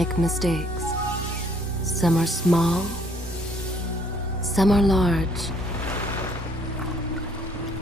make mistakes. Some are small, some are large.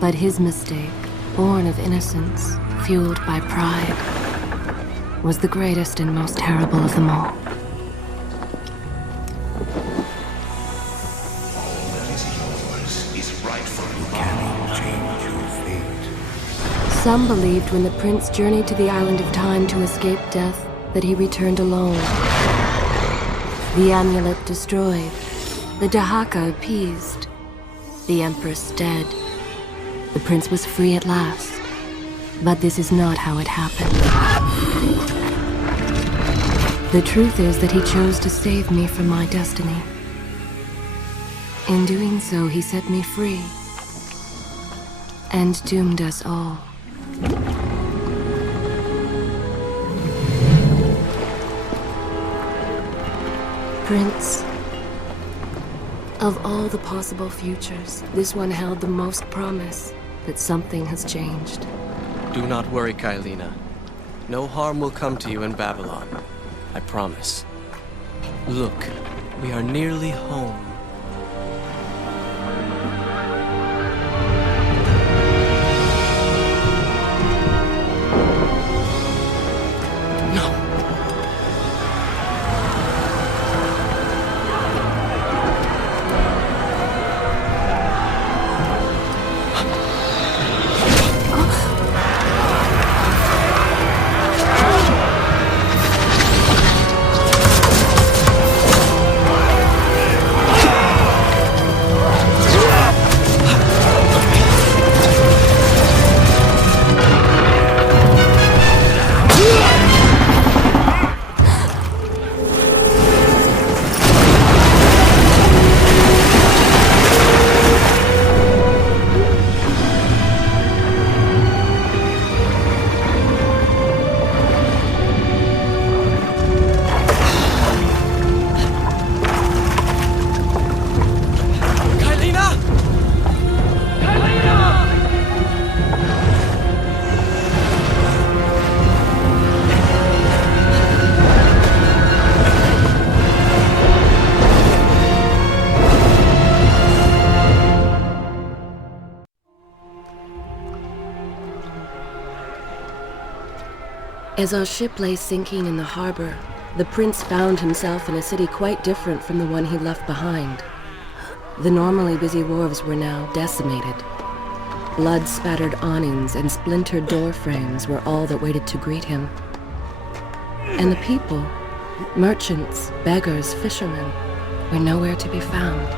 But his mistake, born of innocence, fueled by pride, was the greatest and most terrible of them all. Some believed when the prince journeyed to the island of time to escape death that he returned alone. The amulet destroyed, the Dahaka appeased, the empress dead. The prince was free at last. But this is not how it happened. The truth is that he chose to save me from my destiny. In doing so, he set me free and doomed us all. Prince, of all the possible futures, this one held the most promise, but something has changed. Do not worry, Kailina. No harm will come to you in Babylon. I promise. Look, we are nearly home. As our ship lay sinking in the harbor, the prince found himself in a city quite different from the one he left behind. The normally busy wharves were now decimated. Blood-spattered awnings and splintered door frames were all that waited to greet him. And the people, merchants, beggars, fishermen, were nowhere to be found.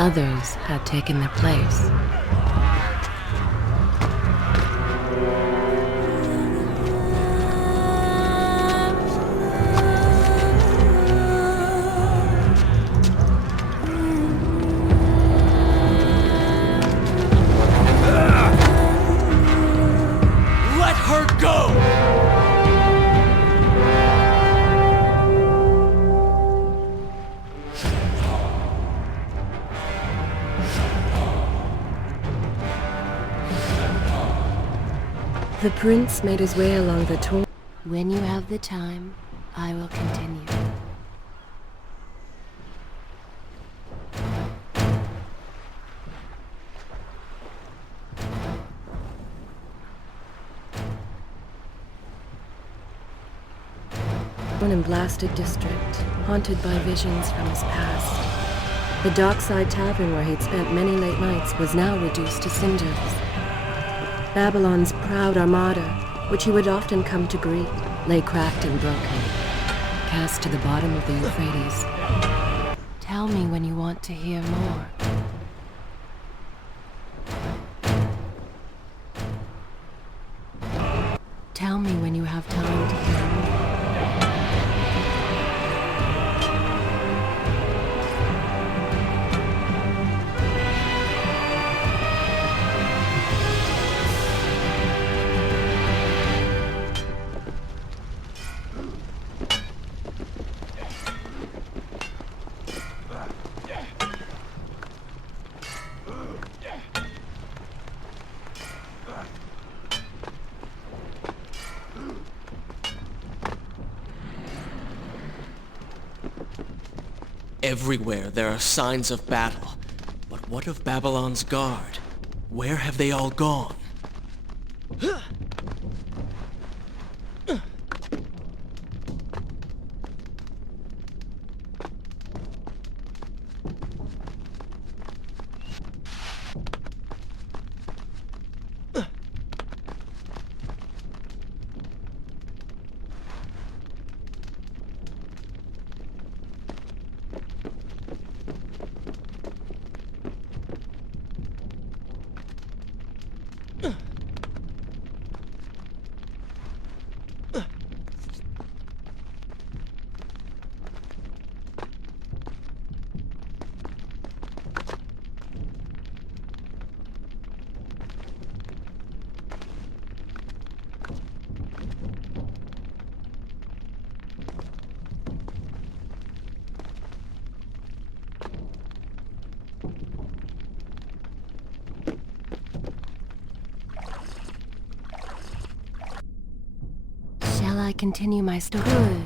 Others had taken their place. Let her go! The prince made his way along the torrent. When you have the time, I will continue. In blasted district, haunted by visions from his past. The dockside tavern where he'd spent many late nights was now reduced to cinders. Babylon's proud armada, which he would often come to greet, lay cracked and broken, cast to the bottom of the Euphrates. Tell me when you want to hear more. Tell me when you have time to hear more. Everywhere there are signs of battle. But what of Babylon's guard? Where have they all gone? Shall I continue my story? Good.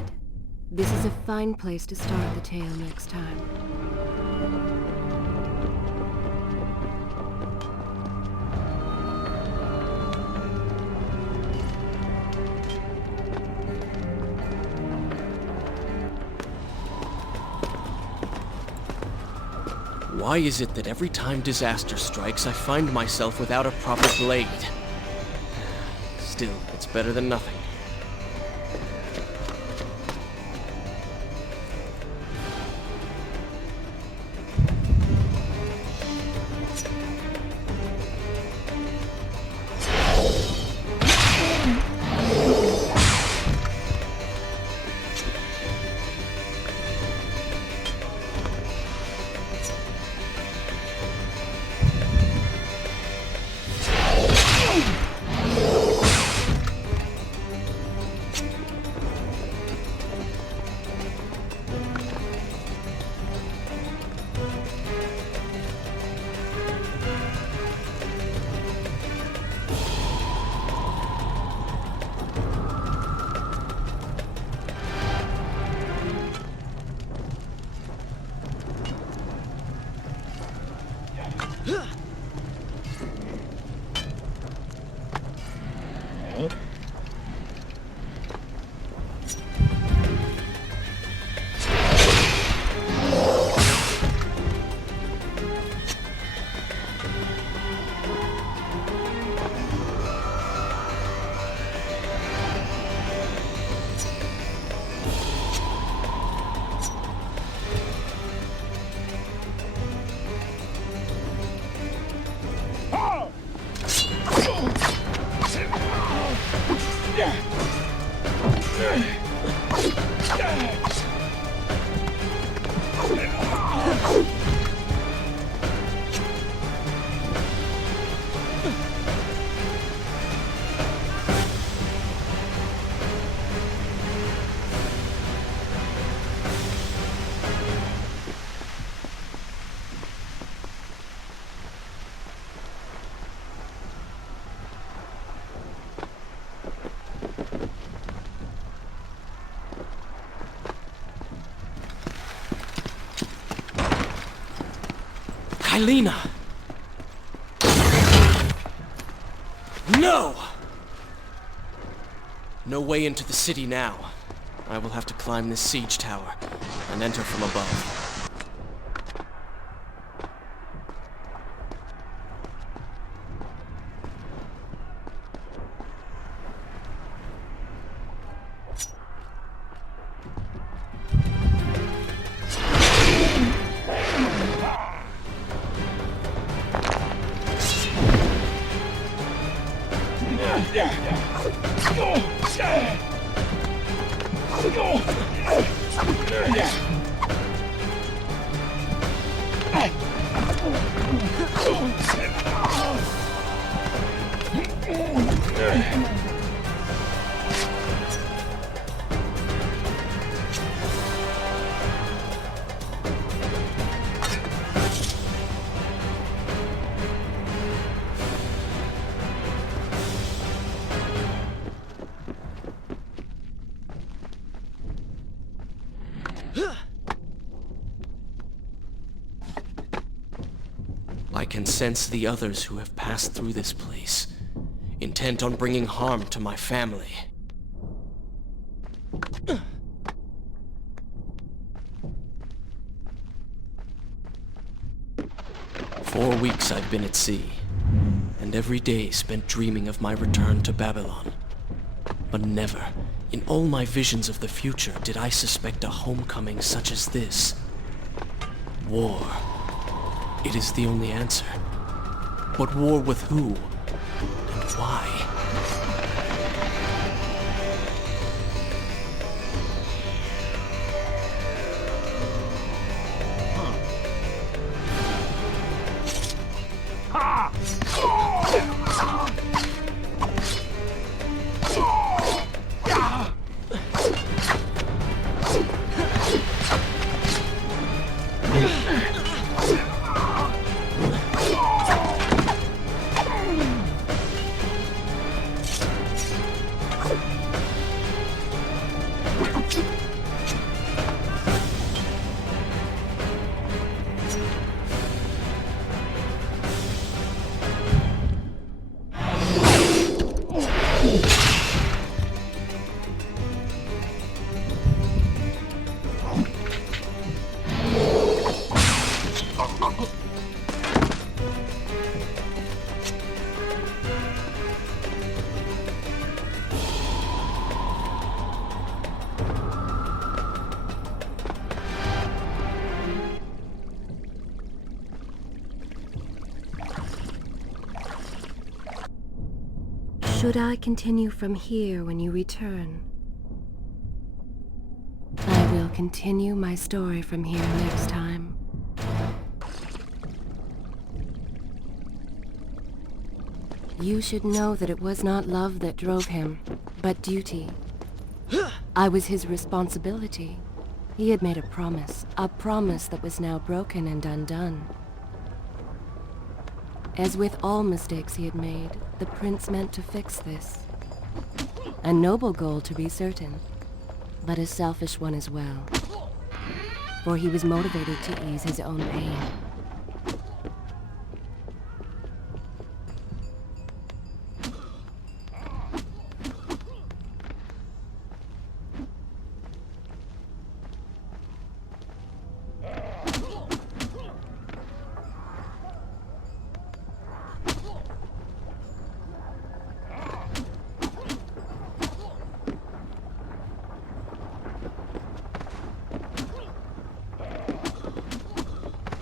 This is a fine place to start the tale next time. Why is it that every time disaster strikes, I find myself without a proper blade? Still, it's better than nothing. Kylina! No! No way into the city now. I will have to climb this siege tower and enter from above. can sense the others who have passed through this place, intent on bringing harm to my family. 4 weeks I've been at sea, and every day spent dreaming of my return to Babylon. But never, in all my visions of the future, did I suspect a homecoming such as this. War. It is the only answer. But war with who? And why? Should I continue from here when you return? I will continue my story from here next time. You should know that it was not love that drove him, but duty. I was his responsibility. He had made a promise that was now broken and undone. As with all mistakes he had made, the prince meant to fix this. A noble goal, to be certain, but a selfish one as well. For he was motivated to ease his own pain.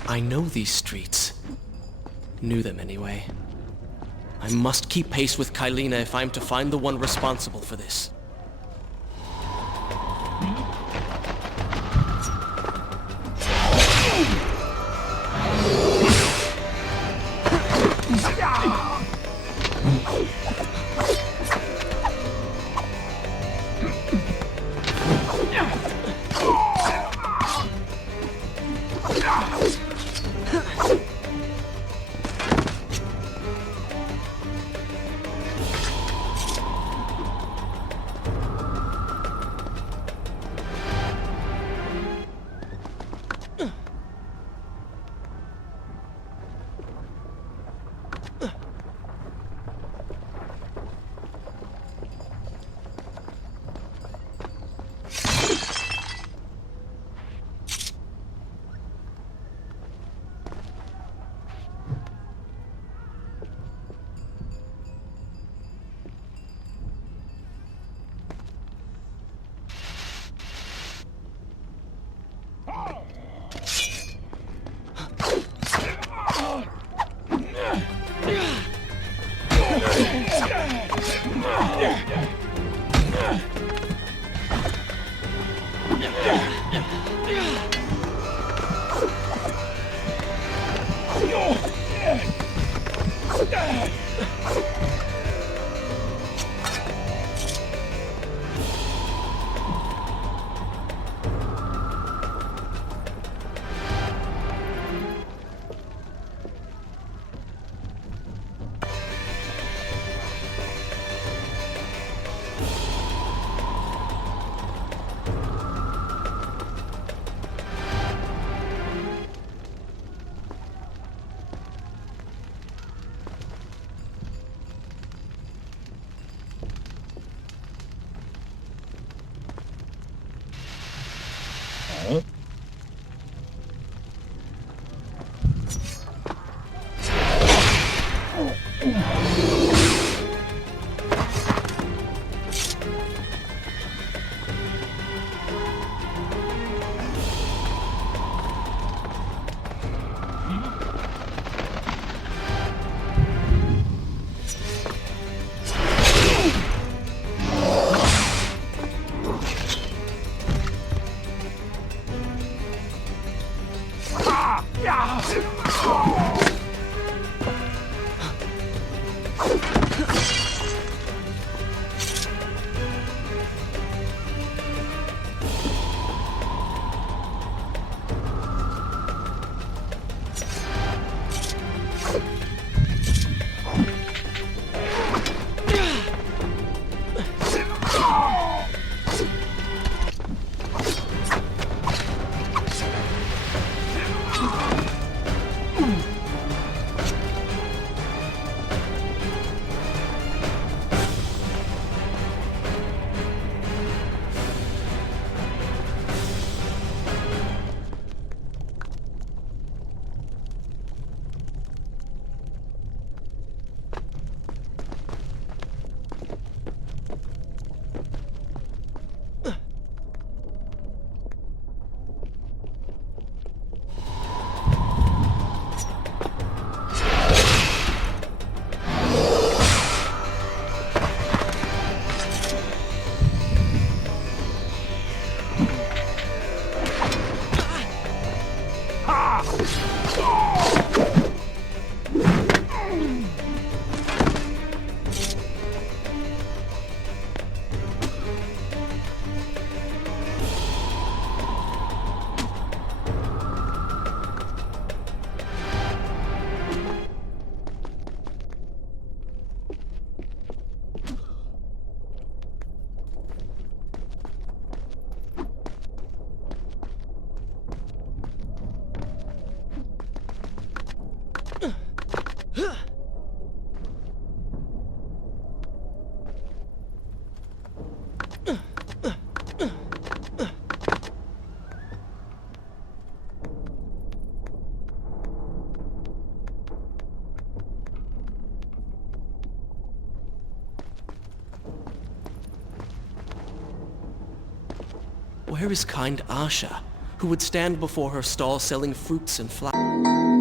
I know these streets. Knew them anyway. I must keep pace with Kylina if I'm to find the one responsible for this. Where is kind Asha, who would stand before her stall selling fruits and flowers?